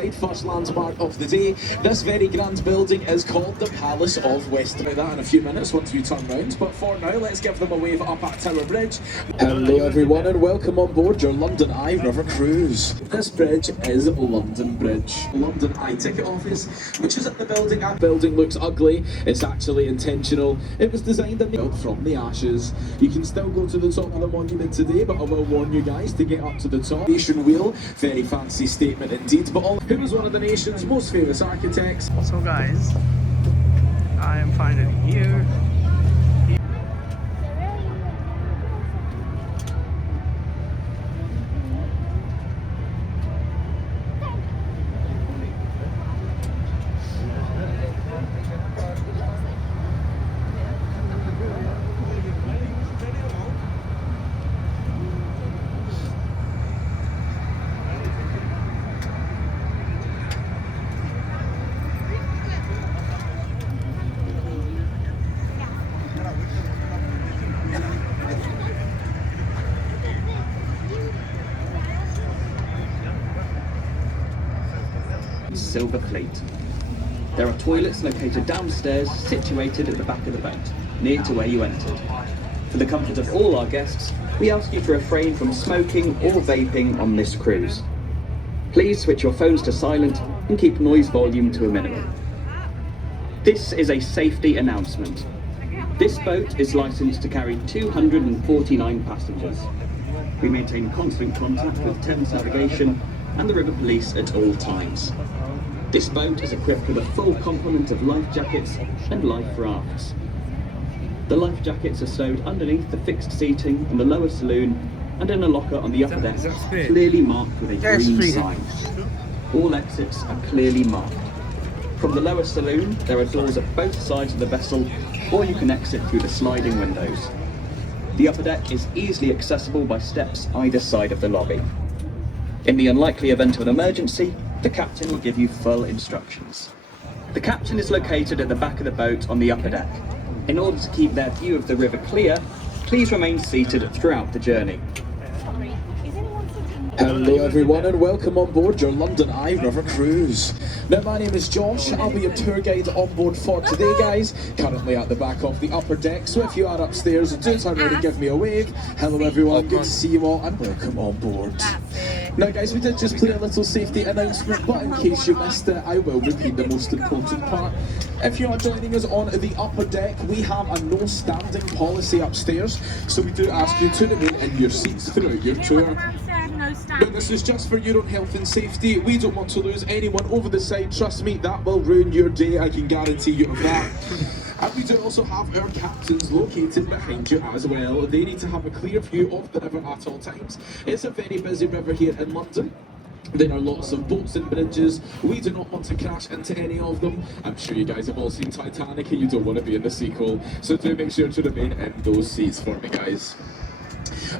First landmark of the day. This very grand building is called the Palace of Westminster. That in a few minutes once we turn round, but for now let's give them a wave up at Tower Bridge. Hello everyone and welcome on board your London Eye River Cruise. This bridge is London Bridge. London Eye Ticket Office, which is at the building. That building looks ugly, it's actually intentional. It was designed and built from the ashes. You can still go to the top of the monument today, but I will warn you guys to get up to the top. Nation wheel, very fancy statement indeed, but who was one of the nation's most famous architects? So guys, I am finally here. Silver Fleet. There are toilets located downstairs, situated at the back of the boat, near to where you entered. For the comfort of all our guests, we ask you to refrain from smoking or vaping on this cruise. Please switch your phones to silent and keep noise volume to a minimum. This is a safety announcement. This boat is licensed to carry 249 passengers. We maintain constant contact with Thames Navigation and the River Police at all times. This boat is equipped with a full complement of life jackets and life rafts. The life jackets are stowed underneath the fixed seating in the lower saloon and in a locker on the upper deck, clearly marked with a green sign. All exits are clearly marked. From the lower saloon, there are doors at both sides of the vessel, or you can exit through the sliding windows. The upper deck is easily accessible by steps either side of the lobby. In the unlikely event of an emergency, the captain will give you full instructions. The captain is located at the back of the boat on the upper deck. In order to keep their view of the river clear, please remain seated throughout the journey. Hello everyone and welcome on board your London Eye River Cruise. Now my name is Josh, I'll be your tour guide on board for today guys, currently at the back of the upper deck, so if you are upstairs do turn around and give me a wave. Hello everyone, good to see you all and welcome on board. Now guys, we did just play a little safety announcement, but in case you missed it, I will repeat the most important part. If you are joining us on the upper deck, we have a no standing policy upstairs, so we do ask you to remain in your seats throughout your tour. But this is just for your own health and safety. We don't want to lose anyone over the side. Trust me, that will ruin your day. I can guarantee you of that. And we do also have our captains located behind you as well. They need to have a clear view of the river at all times. It's a very busy river here in London. There are lots of boats and bridges. We do not want to crash into any of them. I'm sure you guys have all seen Titanic and you don't want to be in the sequel. So do make sure to remain in those seats for me, guys.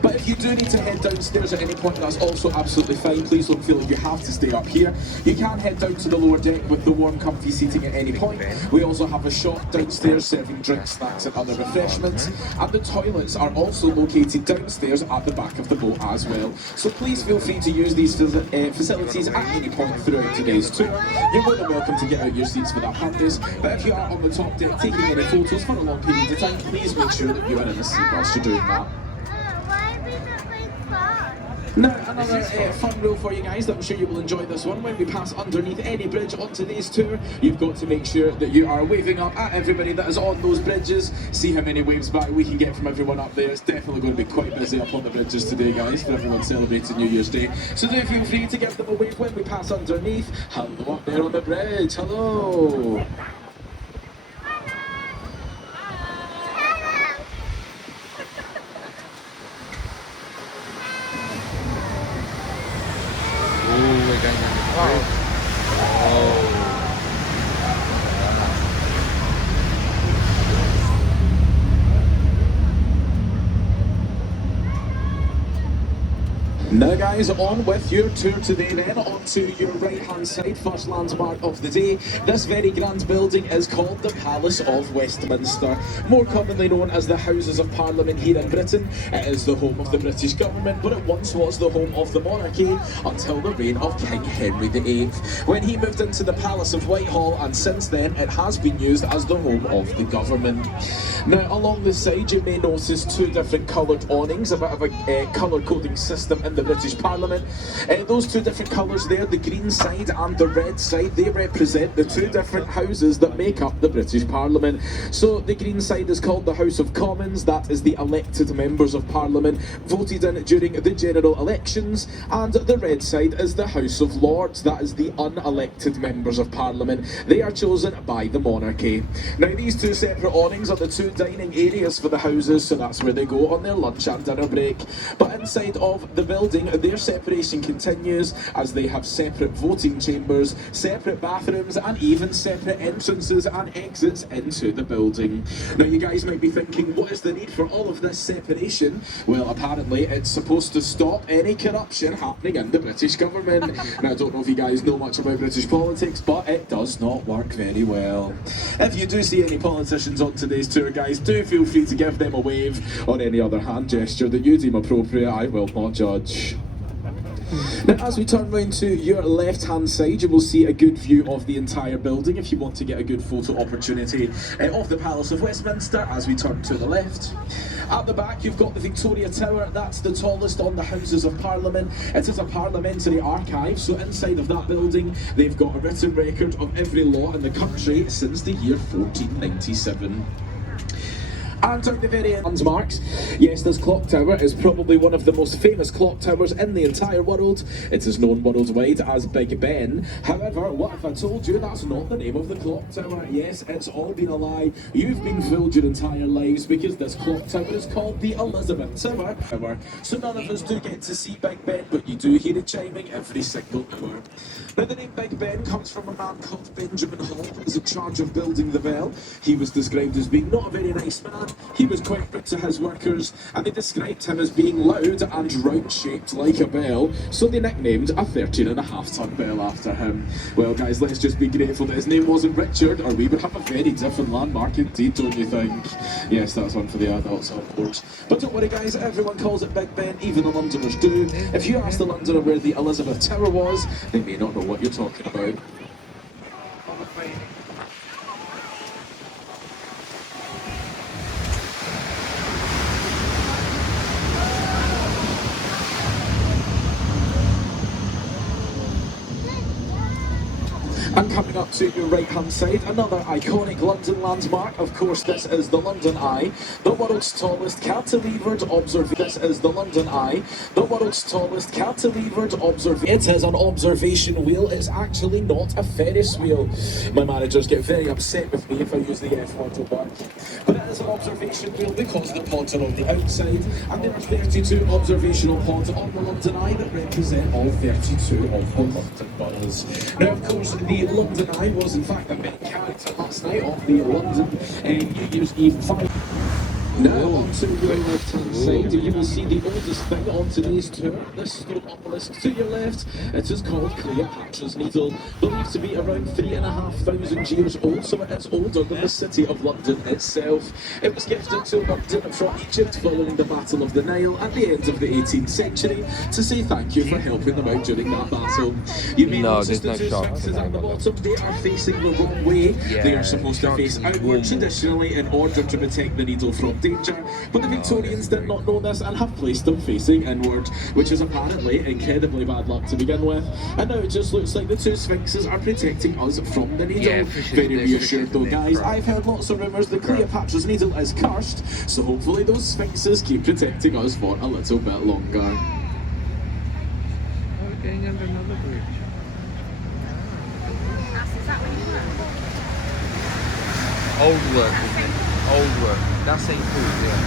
But if you do need to head downstairs at any point, that's also absolutely fine. Please don't feel like you have to stay up here. You can head down to the lower deck with the warm, comfy seating at any point. We also have a shop downstairs serving drinks, snacks and other refreshments. And the toilets are also located downstairs at the back of the boat as well. So please feel free to use these facilities at any point throughout today's tour. You're more than welcome to get out your seats for that purpose. But if you are on the top deck taking any photos for a long period of time, please make sure that you are in a seat whilst you're doing that. Now, another fun rule for you guys that I'm sure you will enjoy this one. When we pass underneath any bridge on today's tour, you've got to make sure that you are waving up at everybody that is on those bridges. See how many waves back we can get from everyone up there. It's definitely going to be quite busy up on the bridges today, guys, for everyone celebrating New Year's Day. So do feel free to give them a wave when we pass underneath. Hello up there on the bridge. Hello. Now guys, on with your tour today then, on to your right hand side, first landmark of the day. This very grand building is called the Palace of Westminster, more commonly known as the Houses of Parliament here in Britain. It is the home of the British government, but it once was the home of the monarchy until the reign of King Henry VIII, when he moved into the Palace of Whitehall, and since then it has been used as the home of the government. Now, along the side you may notice two different coloured awnings, a bit of a colour coding system in the British Parliament. Those two different colours there, the green side and the red side, they represent the two different houses that make up the British Parliament. So the green side is called the House of Commons, that is the elected members of Parliament voted in during the general elections, and the red side is the House of Lords, that is the unelected members of Parliament. They are chosen by the monarchy. Now, these two separate awnings are the two dining areas for the houses, so that's where they go on their lunch and dinner break. But inside of the building, their separation continues as they have separate voting chambers, separate bathrooms, and even separate entrances and exits into the building. Now, you guys might be thinking, what is the need for all of this separation? Well, apparently it's supposed to stop any corruption happening in the British government. Now, I don't know if you guys know much about British politics, but it does not work very well. If you do see any politicians on today's tour, guys, do feel free to give them a wave or any other hand gesture that you deem appropriate. I will not judge. Now, as we turn round to your left hand side, you will see a good view of the entire building if you want to get a good photo opportunity of the Palace of Westminster as we turn to the left. At the back you've got the Victoria Tower, that's the tallest on the Houses of Parliament. It is a parliamentary archive, so inside of that building they've got a written record of every law in the country since the year 1497. And at the very end, landmarks. Yes, this clock tower is probably one of the most famous clock towers in the entire world. It is known worldwide as Big Ben. However, what if I told you that's not the name of the clock tower? Yes, it's all been a lie. You've been fooled your entire lives, because this clock tower is called the Elizabeth Tower. So none of us do get to see Big Ben, but you do hear it chiming every single hour. Now, the name Big Ben comes from a man called Benjamin Hall, who was in charge of building the bell. He was described as being not a very nice man. He was quite rude to his workers, and they described him as being loud and round-shaped like a bell, so they nicknamed a 13.5-ton bell after him. Well, guys, let's just be grateful that his name wasn't Richard, or we would have a very different landmark indeed, don't you think? Yes, that's one for the adults, of course. But don't worry, guys, everyone calls it Big Ben, even the Londoners do. If you ask the Londoner where the Elizabeth Tower was, they may not know what you're talking about. And coming up to your right hand side, another iconic London landmark. Of course, this is the London Eye, the world's tallest cantilevered observation. This is the London Eye, the world's tallest cantilevered observation. It is an observation wheel, it's actually not a Ferris wheel. My managers get very upset with me if I use the F word at work. But it is an observation wheel because the pods are on the outside, and there are 32 observational pods on the London Eye that represent all 32 of the London boroughs. Now, of course, the London Eye was in fact the main character last night of the London New Year's Eve 5. Now onto your left hand side, you will see the oldest thing on today's tour, this stone obelisk to your left. It is called Cleopatra's Needle, believed to be around 3,500 years old, so it is older than the city of London itself. It was gifted to London from Egypt following the Battle of the Nile at the end of the 18th century to say thank you for helping them out during that battle. You may notice the two sphinxes at the bottom, they are facing the wrong way. They are supposed to face outward traditionally in order to protect the needle from danger, but the Victorians did not know this and have placed them facing inward, which is apparently incredibly bad luck to begin with. And now it just looks like the two sphinxes are protecting us from the needle. Very reassured though, guys. I've heard lots of rumours that Cleopatra's Needle is cursed, so hopefully those sphinxes keep protecting us for a little bit longer. We're getting under another bridge. Old work, isn't it? Old work. That's St. Paul's, yeah.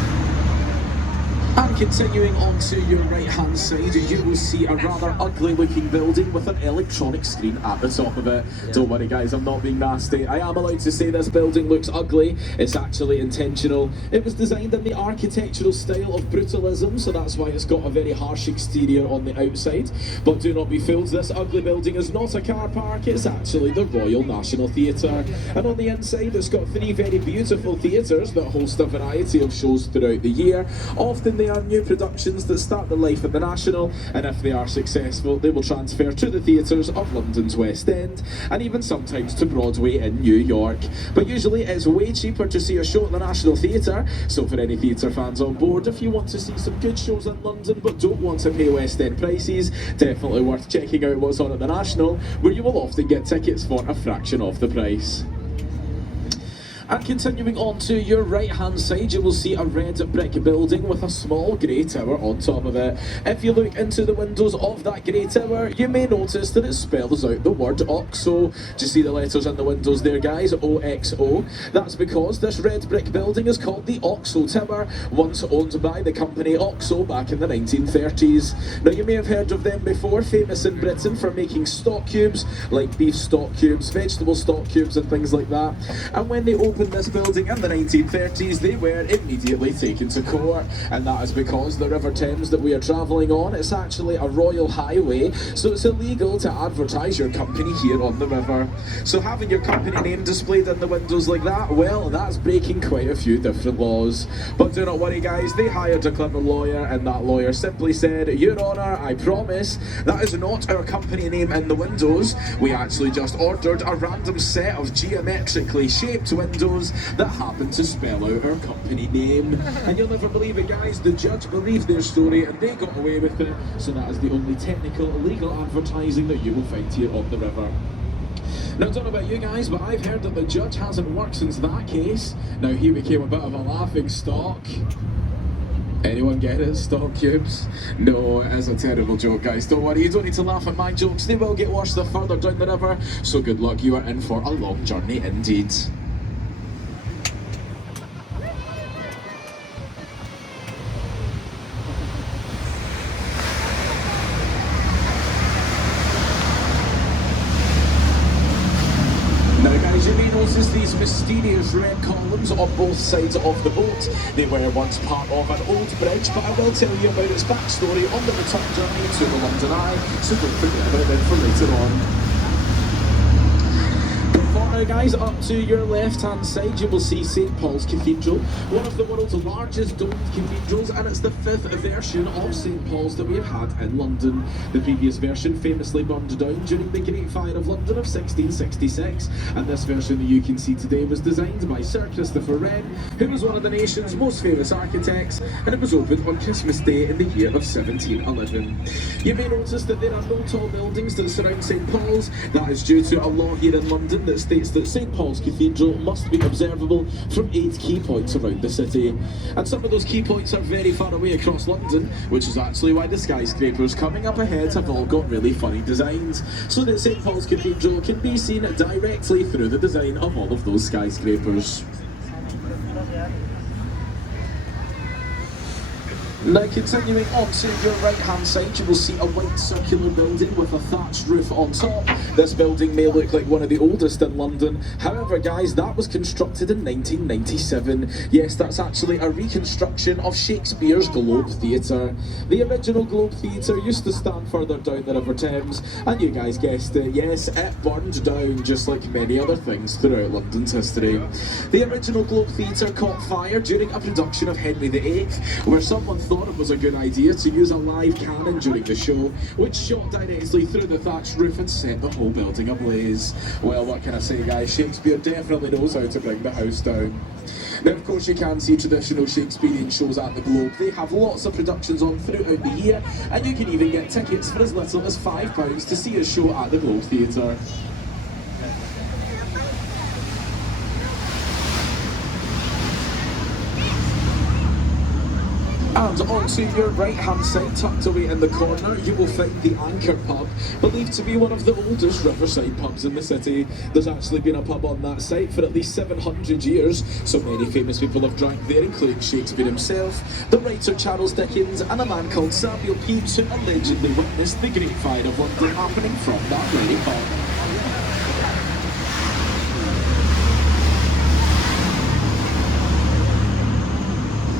And continuing on to your right hand side, you will see a rather ugly looking building with an electronic screen at the top of it. Don't worry guys, I'm not being nasty. I am allowed to say this building looks ugly. It's actually intentional. It was designed in the architectural style of brutalism, so that's why it's got a very harsh exterior on the outside. But do not be fooled, this ugly building is not a car park, it's actually the Royal National Theatre. And on the inside it's got 3 very beautiful theatres that host a variety of shows throughout the year. Often they are new productions that start their life at the National, and if they are successful they will transfer to the theatres of London's West End, and even sometimes to Broadway in New York. But usually it's way cheaper to see a show at the National Theatre, so for any theatre fans on board, if you want to see some good shows in London but don't want to pay West End prices, definitely worth checking out what's on at the National, where you will often get tickets for a fraction of the price. And continuing on to your right hand side, you will see a red brick building with a small grey tower on top of it. If you look into the windows of that grey tower, you may notice that it spells out the word OXO. Do you see the letters in the windows there guys? OXO. That's because this red brick building is called the OXO Tower, once owned by the company OXO back in the 1930s. Now you may have heard of them before, famous in Britain for making stock cubes, like beef stock cubes, vegetable stock cubes and things like that. And when they opened this building in the 1930s, they were immediately taken to court, and that is because the River Thames that we are travelling on, it's actually a royal highway, so it's illegal to advertise your company here on the river. So having your company name displayed in the windows like that, well, that's breaking quite a few different laws. But do not worry guys, they hired a clever lawyer, and that lawyer simply said, "Your Honour, I promise, that is not our company name in the windows. We actually just ordered a random set of geometrically shaped windows that happen to spell out our company name." And you'll never believe it guys, the judge believed their story and they got away with it, so that is the only technical legal advertising that you will find here on the river. Now I don't know about you guys, but I've heard that the judge hasn't worked since that case. Now he became a bit of a laughing stock. Anyone get it? Stock cubes? No, it is a terrible joke guys, don't worry, you don't need to laugh at my jokes, they will get worse the further down the river, so good luck, you are in for a long journey indeed. You may notice these mysterious red columns on both sides of the boat. They were once part of an old bridge, but I will tell you about its backstory on the return journey to the London Eye, so don't forget about it for later on. Now guys, up to your left hand side you will see St Paul's Cathedral, one of the world's largest domed cathedrals, and it's the 5th version of St Paul's that we have had in London. The previous version famously burned down during the Great Fire of London of 1666, and this version that you can see today was designed by Sir Christopher Wren, who was one of the nation's most famous architects, and it was opened on Christmas Day in the year of 1711. You may notice that there are no tall buildings that surround St Paul's. That is due to a law here in London that states that St Paul's Cathedral must be observable from 8 key points around the city. And some of those key points are very far away across London, which is actually why the skyscrapers coming up ahead have all got really funny designs, so that St Paul's Cathedral can be seen directly through the design of all of those skyscrapers. Now continuing on to your right hand side, you will see a white circular building with a thatched roof on top. This building may look like one of the oldest in London, however guys, that was constructed in 1997. Yes, that's actually a reconstruction of Shakespeare's Globe Theatre. The original Globe Theatre used to stand further down the River Thames, and you guys guessed it, yes, it burned down just like many other things throughout London's history. The original Globe Theatre caught fire during a production of Henry VIII, where someone thought it was a good idea to use a live cannon during the show, which shot directly through the thatched roof and set the whole building ablaze. Well, what can I say guys, Shakespeare definitely knows how to bring the house down. Now of course you can see traditional Shakespearean shows at the Globe. They have lots of productions on throughout the year, and you can even get tickets for as little as £5 to see a show at the Globe Theatre. And onto your right hand side, tucked away in the corner, you will find the Anchor pub, believed to be one of the oldest riverside pubs in the city. There's actually been a pub on that site for at least 700 years, so many famous people have drank there, including Shakespeare himself, the writer Charles Dickens, and a man called Samuel Pepys, who allegedly witnessed the Great Fire of London happening from that very pub.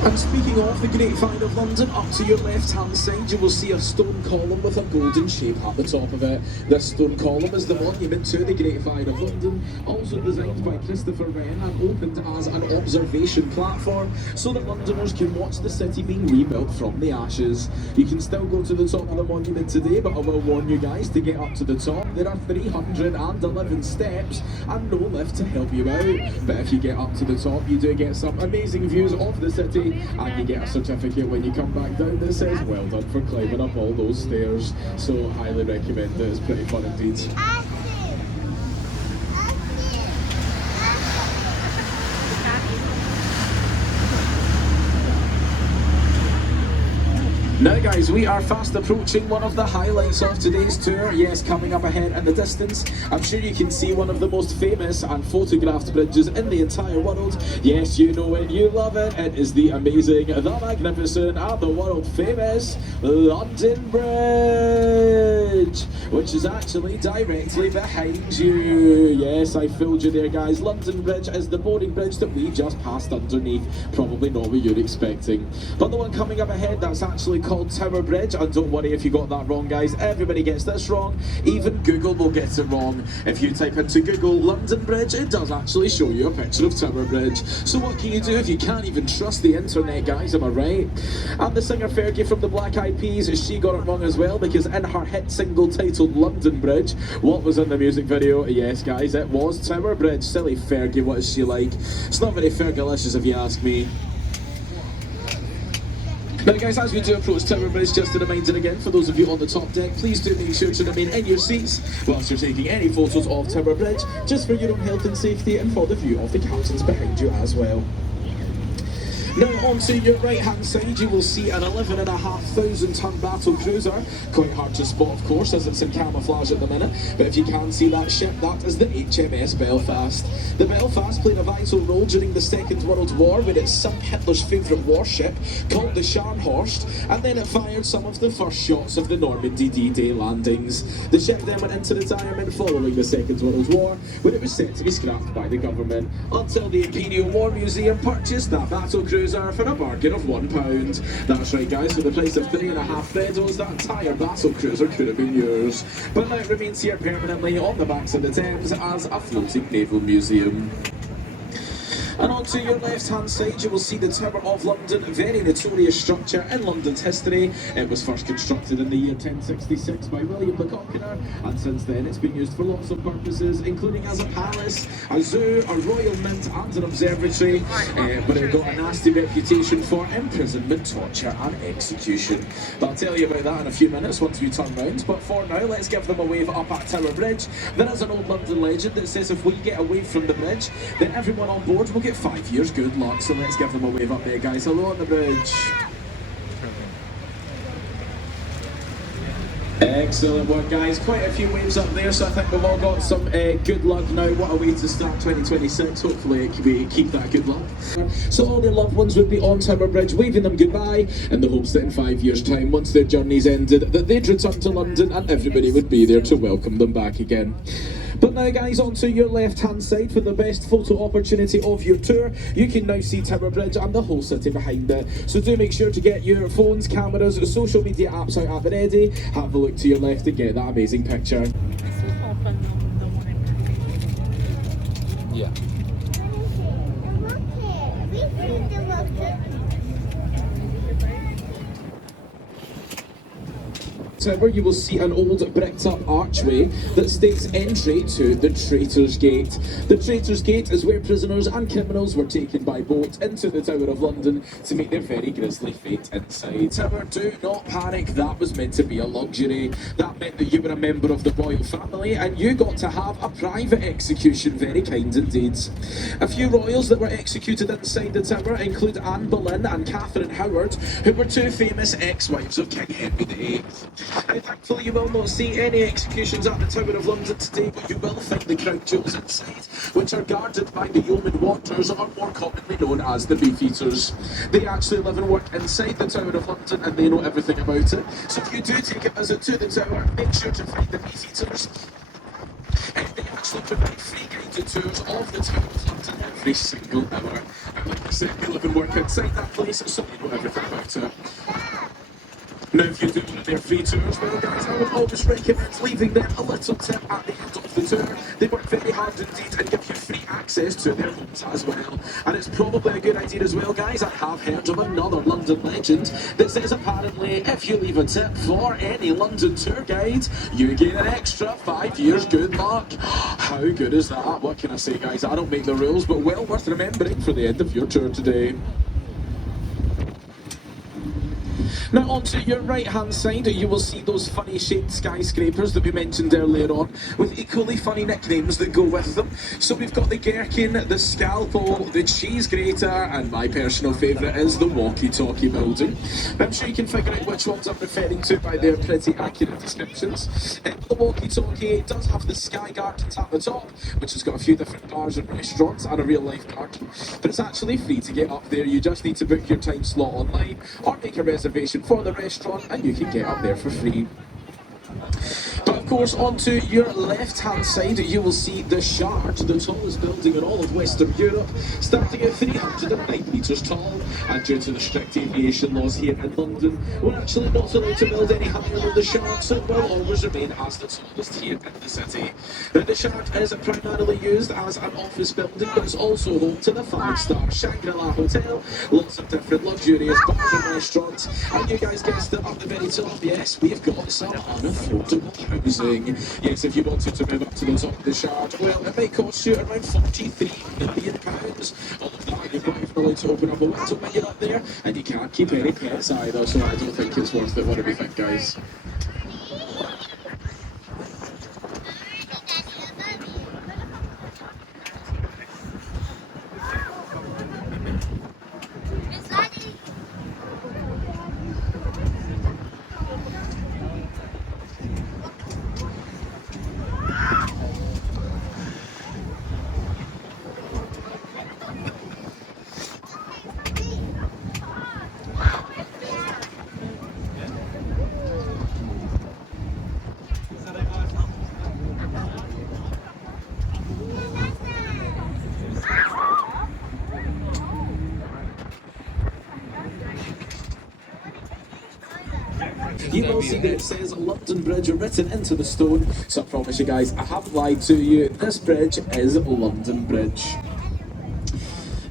And speaking of the Great Fire of London, up to your left-hand side you will see a stone column with a golden shape at the top of it. This stone column is the monument to the Great Fire of London, also designed by Christopher Wren and opened as an observation platform so that Londoners can watch the city being rebuilt from the ashes. You can still go to the top of the monument today, but I will warn you guys, to get up to the top there are 311 steps and no lift to help you out. But if you get up to the top you do get some amazing views of the city, and you get a certificate when you come back down that says well done for climbing up all those stairs. So highly recommend it, it's pretty fun indeed. Now guys, we are fast approaching one of the highlights of today's tour. Yes, coming up ahead in the distance, I'm sure you can see one of the most famous and photographed bridges in the entire world. Yes, you know it, you love it. It is the amazing, the magnificent, and the world famous London Bridge, which is actually directly behind you. Yes, I fooled you there guys. London Bridge is the boarding bridge that we just passed underneath. Probably not what you're expecting. But the one coming up ahead, that's actually called Tower Bridge, and don't worry if you got that wrong guys, everybody gets this wrong, even Google will get it wrong. If you type into Google London Bridge, it does actually show you a picture of Tower Bridge. So what can you do if you can't even trust the internet guys, am I right? And the singer Fergie from the Black Eyed Peas, she got it wrong as well, because in her hit single titled London Bridge, what was in the music video? Yes guys, it was Tower Bridge. Silly Fergie, what is she like? It's not very Fergalicious if you ask me. Now guys, as we do approach Tower Bridge, just a reminder again, for those of you on the top deck, please do make sure to remain in your seats whilst you're taking any photos of Tower Bridge, just for your own health and safety and for the view of the captains behind you as well. Now onto your right hand side you will see an 11,500 ton battle cruiser. Quite hard to spot of course as it's in camouflage at the minute, but if you can see that ship, that is the HMS Belfast. The Belfast played a vital role during the Second World War when it sunk Hitler's favourite warship called the Scharnhorst, and then it fired some of the first shots of the Normandy D-Day landings. The ship then went into retirement following the Second World War, when it was set to be scrapped by the government, until the Imperial War Museum purchased that battle cruiser for a bargain of £1. That's right guys, for the price of 3.5 medals, that entire battle cruiser could have been yours. But now it remains here permanently on the banks of the Thames as a floating naval museum. And onto your left hand side you will see the Tower of London, a very notorious structure in London's history. It was first constructed in the year 1066 by William the Conqueror, and since then it's been used for lots of purposes, including as a palace, a zoo, a royal mint and an observatory, but it got a nasty reputation for imprisonment, torture and execution. But I'll tell you about that in a few minutes once we turn round, but for now let's give them a wave up at Tower Bridge. There is an old London legend that says if we get a wave from the bridge, then everyone on board will get 5 years good luck, so let's give them a wave up there guys. Hello on the bridge. Excellent work guys, quite a few waves up there, so I think we've all got some good luck now. What a way to start 2026, hopefully we keep that good luck. So all their loved ones would be on Tower Bridge waving them goodbye in the hopes that in 5 years time, once their journey's ended, that they'd return to London and everybody would be there to welcome them back again. But now guys, onto your left hand side for the best photo opportunity of your tour. You can now see Tower Bridge and the whole city behind it. So do make sure to get your phones, cameras, social media apps out at the ready. Have a look to your left and get that amazing picture. Yeah. tower, you will see an old bricked up archway that states entry to the Traitor's Gate. The Traitor's Gate is where prisoners and criminals were taken by boat into the Tower of London to meet their very grisly fate inside. Tower, do not panic, that was meant to be a luxury. That meant that you were a member of the royal family and you got to have a private execution, very kind indeed. A few royals that were executed inside the tower include Anne Boleyn and Catherine Howard, who were two famous ex-wives of King Henry VIII. Now, thankfully, you will not see any executions at the Tower of London today, but you will find the crown jewels inside, which are guarded by the yeoman warders, or more commonly known as the Beefeaters. They actually live and work inside the Tower of London, and they know everything about it. So if you do take a visit to the tower, make sure to find the Beefeaters. And they actually provide free guided tours of the Tower of London every single hour. And like I said, they live and work inside that place, so you know everything about it. Now, if you do one of their free tours, well guys, I would always recommend leaving them a little tip at the end of the tour. They work very hard indeed and give you free access to their homes as well. And it's probably a good idea as well, guys. I have heard of another London legend that says apparently if you leave a tip for any London tour guide, you get an extra 5 years good luck. How good is that? What can I say, guys? I don't make the rules, but well worth remembering for the end of your tour today. Now onto your right hand side, you will see those funny shaped skyscrapers that we mentioned earlier on, with equally funny nicknames that go with them. So we've got the Gherkin, the Scalpel, the Cheese Grater, and my personal favourite is the Walkie Talkie building. I'm sure you can figure out which ones I'm referring to by their pretty accurate descriptions. The Walkie Talkie does have the Sky Gardens at the top, which has got a few different bars and restaurants and a real life garden. But it's actually free to get up there, you just need to book your time slot online or make a reservation for the restaurant and you can get up there for free. But of course, onto your left hand side, you will see the Shard, the tallest building in all of Western Europe, starting at 309 metres tall. And due to the strict aviation laws here in London, we're actually not allowed to build any higher than the Shard, so it will always remain as the tallest here in the city. Now, the Shard is primarily used as an office building, but it's also home to the 5-star Shangri-La Hotel, lots of different luxurious bars and restaurants, and you guys guessed it, at the very top, yes, we've got some unaffordable housing. Yes, if you wanted to move up to the top of the Shard, well, it might cost you around £43 million. All of that, you're not even allowed to open up a window when you're up there, and you can't keep any pets either, so I don't think it's worth it. What do we think, guys? You will see that it says London Bridge written into the stone, so I promise you guys, I haven't lied to you, this bridge is London Bridge.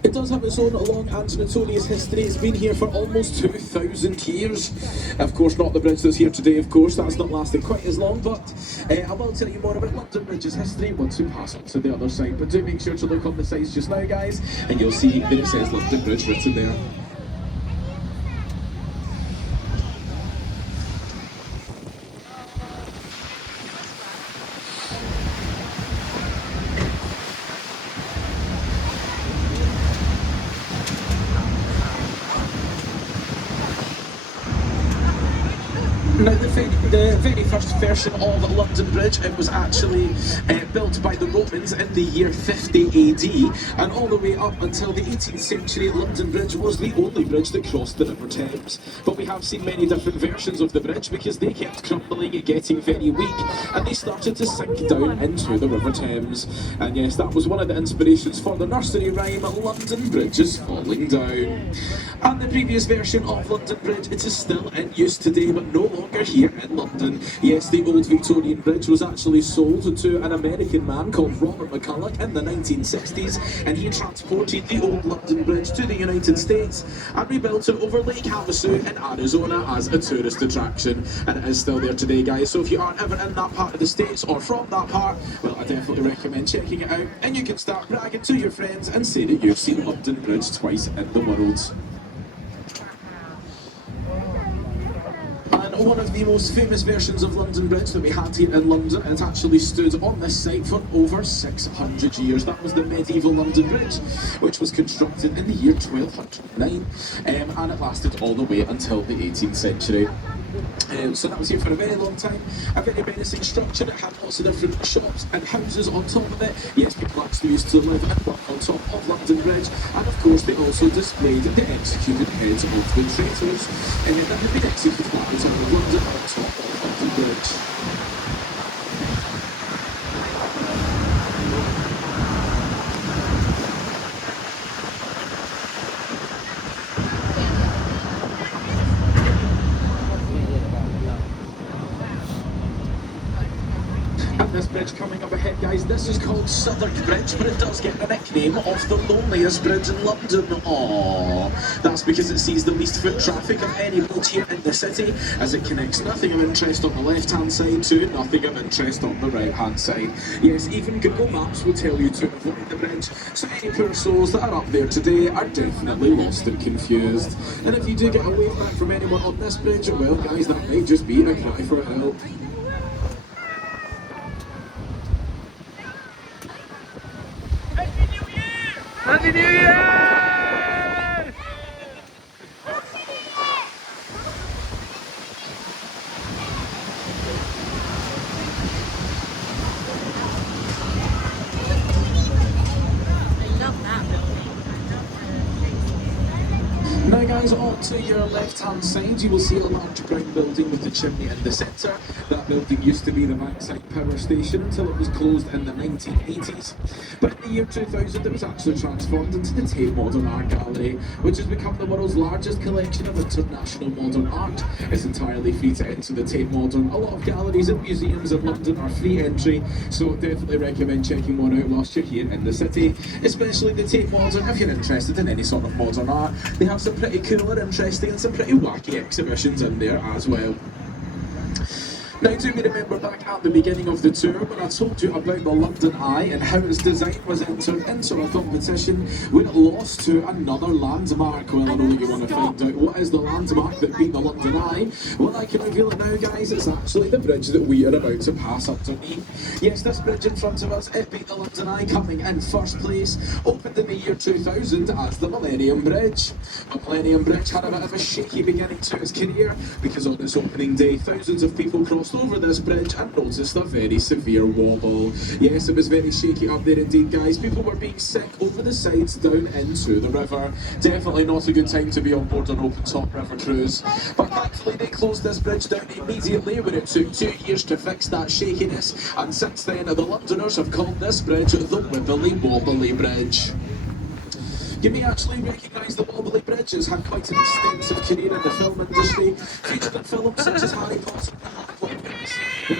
It does have its own long and notorious history. It's been here for almost 2,000 years. Of course, not the bridge that's here today, of course, that's not lasted quite as long, but I will tell you more about London Bridge's history once we pass on to the other side. But do make sure to look on the sides just now, guys, and you'll see that it says London Bridge written there. Now, the very first version of London Bridge, it was actually built by the Romans in the year 50 AD, and all the way up until the 18th century, London Bridge was the only bridge that crossed the River Thames. But we have seen many different versions of the bridge because they kept crumbling, getting very weak, and they started to sink down into the River Thames. And yes, that was one of the inspirations for the nursery rhyme, London Bridge is falling down. And the previous version of London Bridge, it is still in use today, but no longer longer here in London. Yes, the old Victorian Bridge was actually sold to an American man called Robert McCulloch in the 1960s, and he transported the old London Bridge to the United States and rebuilt it over Lake Havasu in Arizona as a tourist attraction. And it is still there today, guys. So if you are ever in that part of the States or from that part, well, I definitely recommend checking it out, and you can start bragging to your friends and say that you've seen London Bridge twice in the world. And one of the most famous versions of London Bridge that we had here in London, it actually stood on this site for over 600 years. That was the medieval London Bridge, which was constructed in the year 1209, and it lasted all the way until the 18th century. So that was here for a very long time, a very menacing structure. It had lots of different shops and houses on top of it. Yes, people actually used to live and work on top of London Bridge, and of course they also displayed the executed heads of the traitors that had been executed out of London on top of London Bridge. This bridge coming up ahead, guys, this is called Southwark Bridge, but it does get the nickname of the loneliest bridge in London. Aww. That's because it sees the least foot traffic of any bridge here in the city, as it connects nothing of interest on the left-hand side to nothing of interest on the right-hand side. Yes, even Google Maps will tell you to avoid the bridge, so any poor souls that are up there today are definitely lost and confused. And if you do get a wave back from anyone on this bridge, well, guys, that may just be a cry for help. Happy New Year! Now guys, on to your left-hand side, you will see a large brown building with the chimney in the centre. That building used to be the Bankside Power Station until it was closed in the 1980s. But in the year 2000, it was actually transformed into the Tate Modern Art Gallery, which has become the world's largest collection of international modern art. It's entirely free to enter the Tate Modern. A lot of galleries and museums in London are free entry, so definitely recommend checking one out whilst you're here in the city, especially the Tate Modern if you're interested in any sort of modern art. They have some pretty cool and interesting and some pretty wacky exhibitions in there as well. Now, do we remember back at the beginning of the tour when I told you about the London Eye and how its design was entered into a competition when it lost to another landmark? Well, I know that you want to find out what is the landmark that beat the London Eye. Well, I can reveal it now, guys. It's actually the bridge that we are about to pass underneath. Yes, this bridge in front of us, it beat the London Eye, coming in first place. Opened in the year 2000 as the Millennium Bridge. The Millennium Bridge had a bit of a shaky beginning to its career because on its opening day, thousands of people crossed over this bridge and noticed a very severe wobble. Yes, it was very shaky up there indeed, guys. People were being sick over the sides down into the river. Definitely not a good time to be on board an open top river cruise. But thankfully they closed this bridge down immediately when it took 2 years to fix that shakiness, and since then the Londoners have called this bridge the Wibbly Wobbly Bridge. You may actually recognise the Wobbly Bridge. It's had quite an extensive career in the film industry, featured in films such as Harry Potter and the Half-Blood Prince. It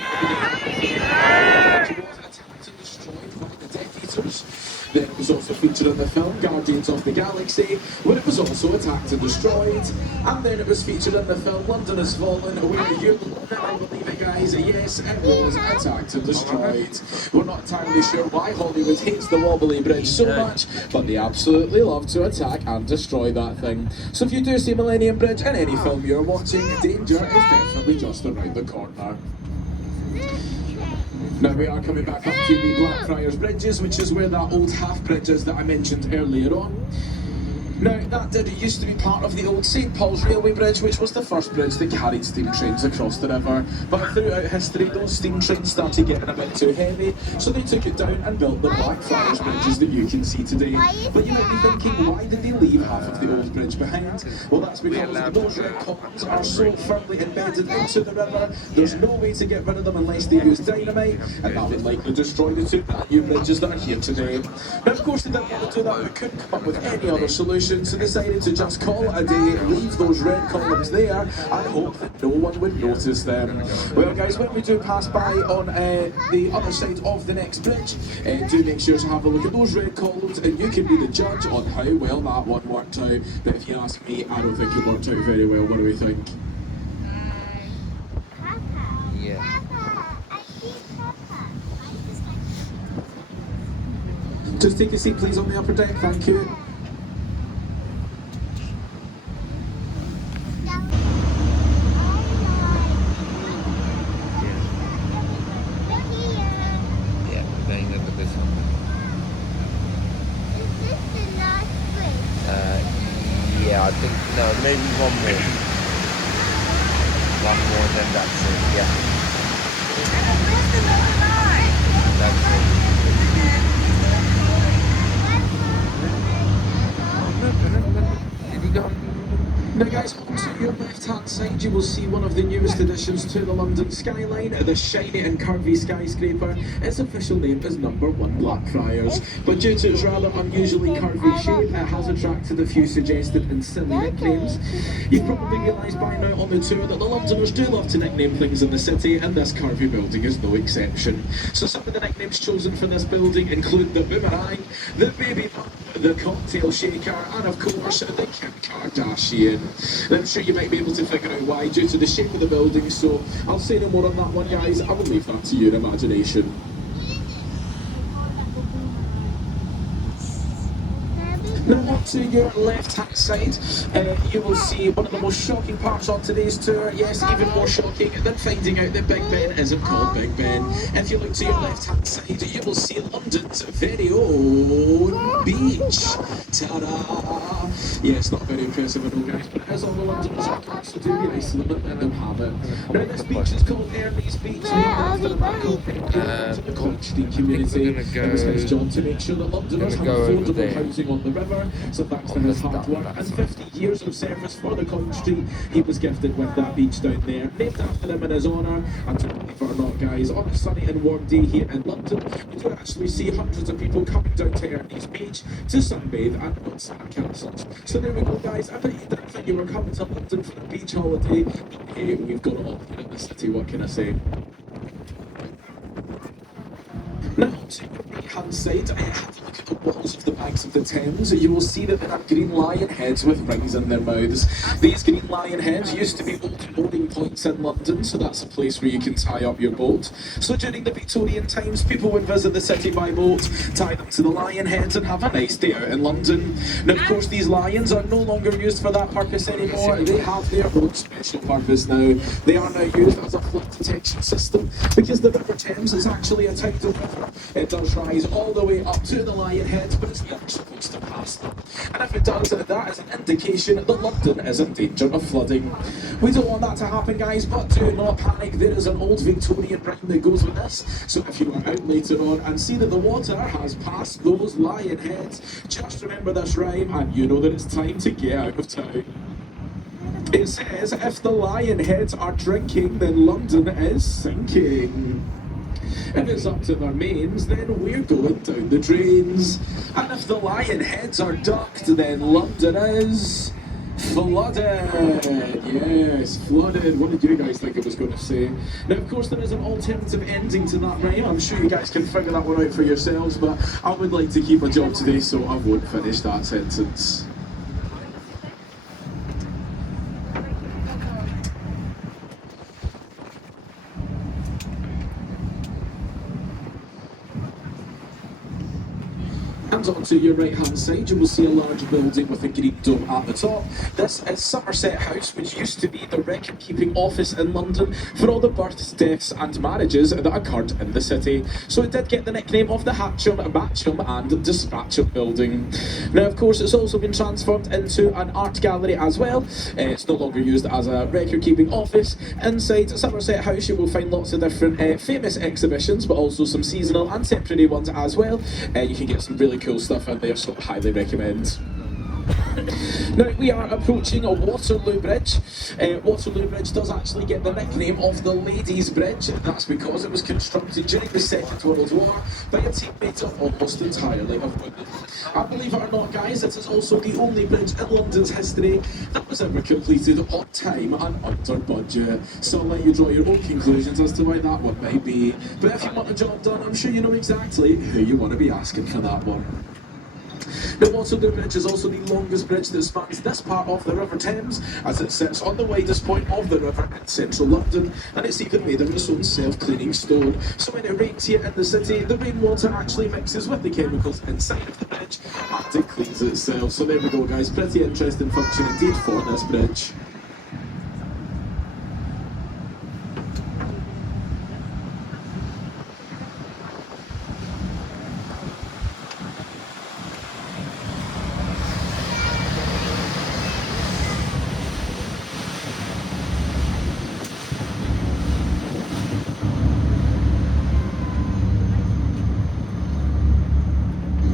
was attacked and destroyed by the Death Eaters. Then it was also featured in the film Guardians of the Galaxy, where it was also attacked and destroyed. And then it was featured in the film London Has Fallen, where you will never believe it, guys. Yes, it was attacked and destroyed. We're not entirely sure why Hollywood hates the Wobbly Bridge so much, but they absolutely love to attack and destroy that thing. So if you do see Millennium Bridge in any film you're watching, danger is definitely just around the corner. Now we are coming back up to the Blackfriars Bridges, which is where that old half bridge is that I mentioned earlier on. Now, that used to be part of the old St Paul's Railway Bridge, which was the first bridge that carried steam trains across the river. But throughout history, those steam trains started getting a bit too heavy, so they took it down and built the Blackfriars Bridges that you can see today. But you might be thinking, why did they leave half of the old bridge behind? Well, that's because those red columns are so firmly embedded into the river, there's no way to get rid of them unless they use dynamite, and that would likely destroy the two brand new bridges that are here today. Now, of course, they didn't want to do that, we couldn't come up with any other solution. exhibition, so decided to just call it a day, leave those red columns there, and hope that no one would notice them. Well guys, when we do pass by on the other side of the next bridge, do make sure to have a look at those red columns, and you can be the judge on how well that one worked out. But if you ask me, I don't think it worked out very well. What do we think? Yeah. Just take a seat please on the upper deck, thank you. Yeah, we're going over this one. Yeah, I think, no, maybe one more. One more and then that's it, yeah. That's it. Did he go? Now guys, onto your left hand side you will see one of the newest additions to the London skyline, the shiny and curvy skyscraper. Its official name is number 1 Blackfriars, but due to its rather unusually curvy shape, it has attracted a few suggested and silly nicknames. You've probably realised by now on the tour that the Londoners do love to nickname things in the city, and this curvy building is no exception. So some of the nicknames chosen for this building include the Boomerang, the Baby Pump, the Cocktail Shaker, and of course the Kim Kardashian. And I'm sure you might be able to figure out why due to the shape of the building, so I'll say no more on that one guys, I will leave that to your imagination. Now on to your left hand side, you will see one of the most shocking parts of today's tour. Yes, even more shocking than finding out that Big Ben isn't called Big Ben. If you look to your left hand side, you will see London's very own beach. Ta-da! Yeah, it's not very impressive at all guys, but it is all the Londoners records, so do be nice to them and let them have it. Now this beach is called Ernie's Beach, named after the local to the Colchester community. It was his job to make sure that Londoners have affordable housing on the river, so thanks to his hard work and 50 years of service for the country, he was gifted with that beach down there, named after him in his honour. And believe it or not guys, on a sunny and warm day here in London, we do actually see hundreds of people coming down to Ernie's Beach to sunbathe and not sand castles. So there we go guys, I bet you didn't think you were coming to London for a beach holiday, but hey, we've got it all here in the city, what can I say? Now onto your right hand side, have a look at the walls of the banks of the Thames. You will see that there are green lion heads with rings in their mouths. These green lion heads used to be old mooring points in London, so that's a place where you can tie up your boat. So during the Victorian times, people would visit the city by boat, tie them to the lion heads and have a nice day out in London. Now of course these lions are no longer used for that purpose anymore, they have their own special purpose now. They are now used as a flood detection system, because the River Thames is actually a tidal river. It does rise all the way up to the lion heads, but it's never supposed to pass them. And if it does, that is an indication that London is in danger of flooding. We don't want that to happen guys, but do not panic, there is an old Victorian rhyme that goes with this. So if you are out later on and see that the water has passed those lion heads, just remember this rhyme and you know that it's time to get out of town. It says, if the lion heads are drinking, then London is sinking. If it's up to their mains, then we're going down the drains. And if the lion heads are ducked, then London is flooded. Yes, flooded. What did you guys think it was going to say? Now, of course, there is an alternative ending to that rhyme. I'm sure you guys can figure that one out for yourselves, but I would like to keep a job today, so I won't finish that sentence. And onto your right hand side you will see a large building with a green dome at the top. This is Somerset House, which used to be the record keeping office in London for all the births, deaths and marriages that occurred in the city. So it did get the nickname of the Hatcham, Matcham and Dispatcham building. Now of course it's also been transformed into an art gallery as well. It's no longer used as a record keeping office. Inside Somerset House you will find lots of different famous exhibitions, but also some seasonal and temporary ones as well. You can get some really cool stuff in there, so highly recommend. Now we are approaching a Waterloo Bridge. Waterloo Bridge does actually get the nickname of the Ladies' Bridge. That's because it was constructed during the Second World War by a team made up almost entirely of women. And believe it or not, guys, it is also the only bridge in London's history that was ever completed on time and under budget. So I'll let you draw your own conclusions as to why that one may be. But if you want a job done, I'm sure you know exactly who you want to be asking for that one. The Waterloo Bridge is also the longest bridge that spans this part of the River Thames, as it sits on the widest point of the river in central London, and it's even made of its own self-cleaning stone. So when it rains here in the city, the rainwater actually mixes with the chemicals inside of the bridge and it cleans itself. So there we go, guys, pretty interesting function indeed for this bridge.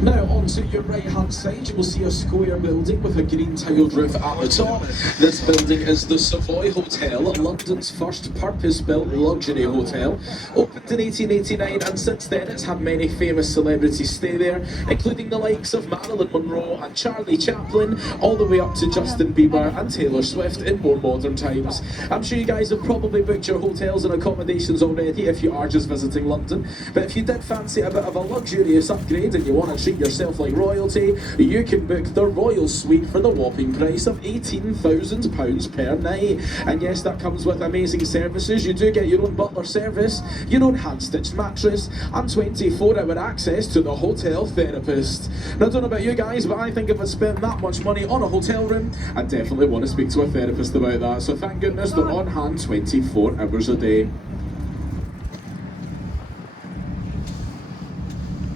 Now onto your right hand side you will see a square building with a green tiled roof at the top. This building is the Savoy Hotel, London's first purpose-built luxury hotel. Opened in 1889 and since then it's had many famous celebrities stay there, including the likes of Marilyn Monroe and Charlie Chaplin, all the way up to Justin Bieber and Taylor Swift in more modern times. I'm sure you guys have probably booked your hotels and accommodations already if you are just visiting London, but if you did fancy a bit of a luxurious upgrade and you want to treat yourself like royalty, you can book the Royal Suite for the whopping price of £18,000 per night. And yes, that comes with amazing services. You do get your own butler service, your own hand-stitched mattress, and 24-hour access to the hotel therapist. Now, I don't know about you guys, but I think if I spent that much money on a hotel room, I definitely want to speak to a therapist about that. So thank goodness they're on hand 24 hours a day.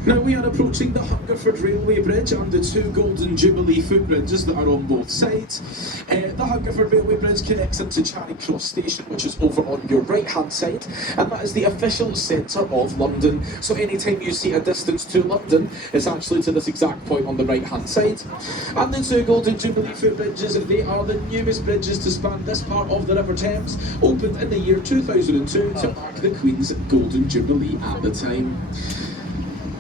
Now we are approaching the Hungerford Railway Bridge and the two Golden Jubilee footbridges that are on both sides. The Hungerford Railway Bridge connects into Charing Cross Station, which is over on your right hand side, and that is the official centre of London. So anytime you see a distance to London, it's actually to this exact point on the right hand side. And the two Golden Jubilee footbridges, they are the newest bridges to span this part of the River Thames, opened in the year 2002 to mark the Queen's Golden Jubilee at the time.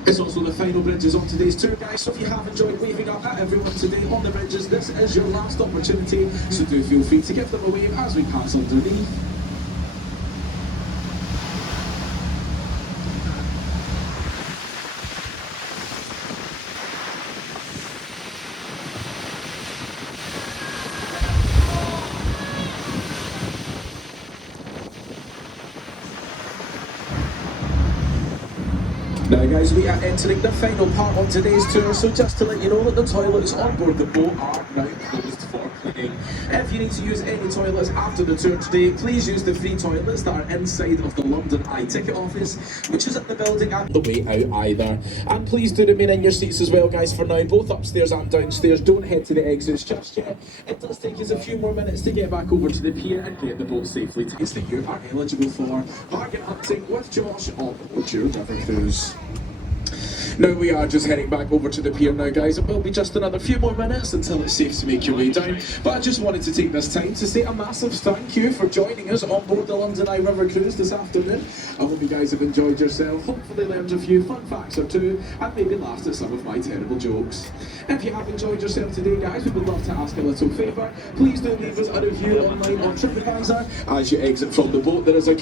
It's also the final bridges on today's tour, guys, so if you have enjoyed waving up at everyone today on the bridges, this is your last opportunity, so do feel free to give them a wave as we pass underneath. Now guys, we are entering the final part of today's tour, so just to let you know that the toilets on board the boat are now closed for cleaning. If you need to use any toilets after the tour today, please use the free toilets that are inside of the London Eye Ticket office, which is at the building and the way out either. And please do remain in your seats as well, guys, for now, both upstairs and downstairs. Don't head to the exits just yet. It does take us a few more minutes to get back over to the pier and get the boat safely to that you are eligible for bargain hunting with Josh on board your River Cruise. Now we are just heading back over to the pier now, guys. It will be just another few more minutes until it's safe to make your way down. But I just wanted to take this time to say a massive thank you for joining us on board the London Eye River Cruise this afternoon. I hope you guys have enjoyed yourself, hopefully learned a few fun facts or two, and maybe laughed at some of my terrible jokes. If you have enjoyed yourself today, guys, we would love to ask a little favour. Please do leave us a review online on TripAdvisor. As you exit from the boat, there is a